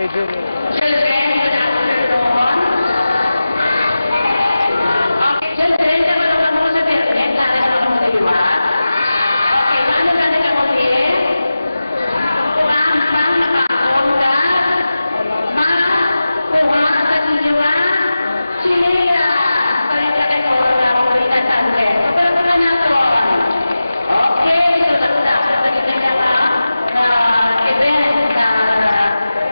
Children, good afternoon. Okay, children, nakalukan mo sa Bernet, lahat na akong liwat. Okay, maano ka na kamulit? Kuhampang makaon ka, makuha sa liwa, sinila, palit ka kay Corona, Corina Sanchez. So, pala ka na to. Okay, so laksak sa ganyan na event na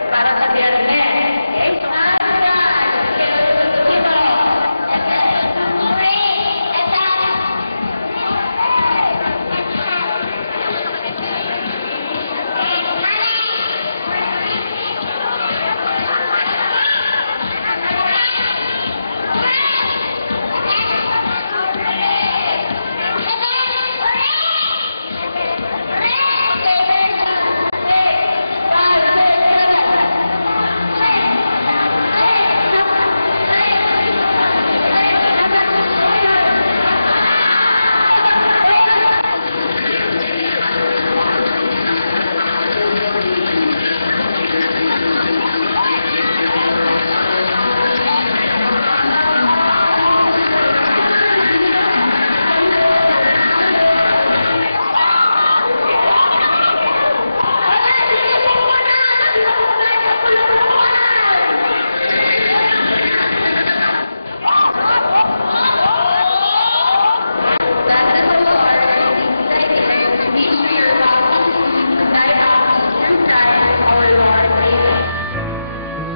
para sa Bernet. Okay, so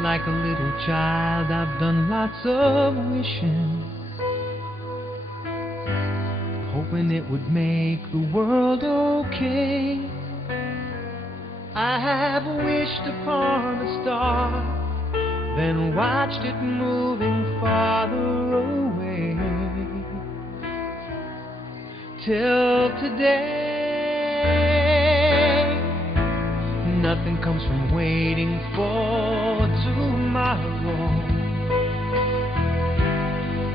like a little child, I've done lots of wishing, hoping it would make the world okay. I have wished upon a star, then watched it moving farther away, till today. Nothing comes from waiting for tomorrow,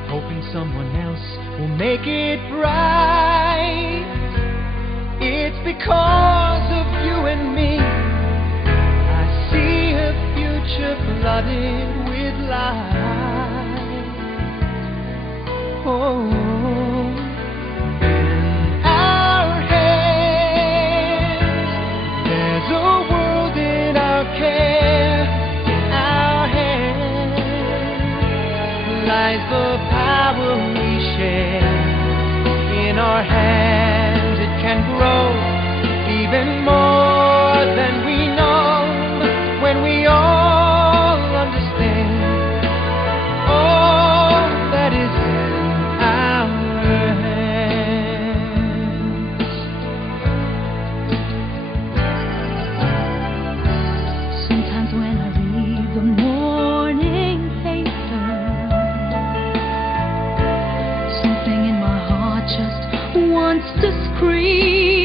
hoping someone else will make it right. It's because of you and me I see a future flooded with light. Oh, lies the power we share. In our hands it can grow even more than we know, when we all understand all that is in our hands. Sometimes when I read the morning paper, something in my heart just wants to scream.